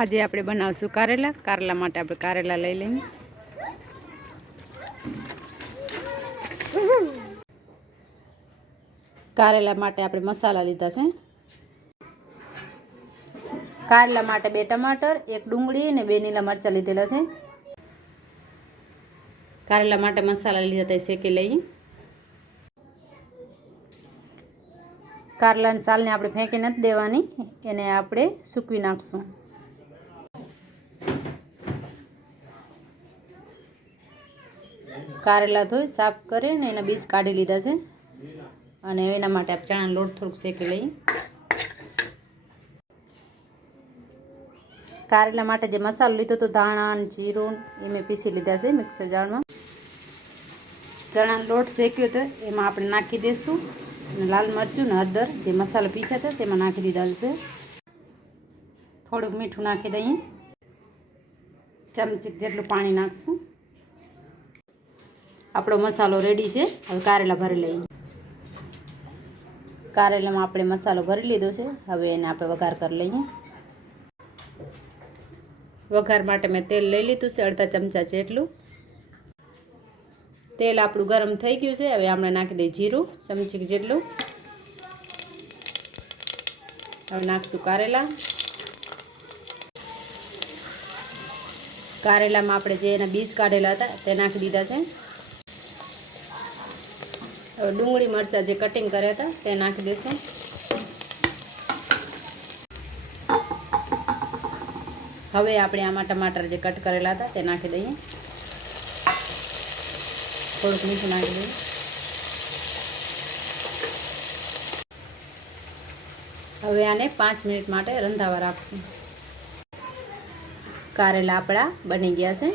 આજે આપણે બનાવશું કારેલા. કારેલા માટે આપણે કારેલા લઈ લઈએ. કારેલા માટે આપણે મસાલા લીધા છે. કારેલા માટે 2 ટમાટર, 1 ડુંગળી અને 2 લીલા મરચાં લીધેલા છે. કારેલા માટે મસાલા લીધા તે શેકી લઈએ. કારેલાની સાલને આપણે ફેંકી નથી દેવાની, એને આપણે સૂકવી નાખશું. કારેલા ધોઈ સાફ કરીને એના બીજ કાઢી લીધા છે અને એના માટે આપણે ચણાનો લોટ થોડુંક શેકી લઈએ. કારેલા માટે જે મસાલો લીધો તો ધાણા અને જીરું એ મેં પીસી લીધા છે મિક્સર જારમાં. ચણાનો લોટ શેક્યો હતો એમાં આપણે નાખી દઈશું અને લાલ મરચું ને હળદર જે મસાલો પીસ્યા હતા તેમાં નાખી દીધા છે. થોડુંક મીઠું નાખી દઈએ. ચમચી જેટલું પાણી નાખશું. આપણો મસાલો રેડી છે. હવે કારેલા ભરી લઈએ. કારેલામાં આપણે મસાલો ભરી લીધો છે. હવે એને આપણે વઘાર કરી લઈએ. વઘાર માટે મેં તેલ લઈ લીધું છે, અડધા ચમચા જેટલું. તેલ આપણું ગરમ થઈ ગયું છે. હવે આપણે નાખી દઈએ જીરું ચમચી જેટલું. હવે નાખશું કારેલા. કારેલામાં આપણે જે એના બીજ કાઢેલા હતા તે નાખી દીધા છે. હવે ડુંગળી મરચાં જે કટિંગ કર્યા હતા તે નાખી દઈશું. હવે આપણે આમાં ટમાટર જે કટ કરેલા હતા તે નાખી દઈએ. થોડુંક મીઠું નાખી દઈએ. હવે આને 5 મિનિટ માટે રંધાવા રાખશું. કારેલા આપણા બની ગયા છે.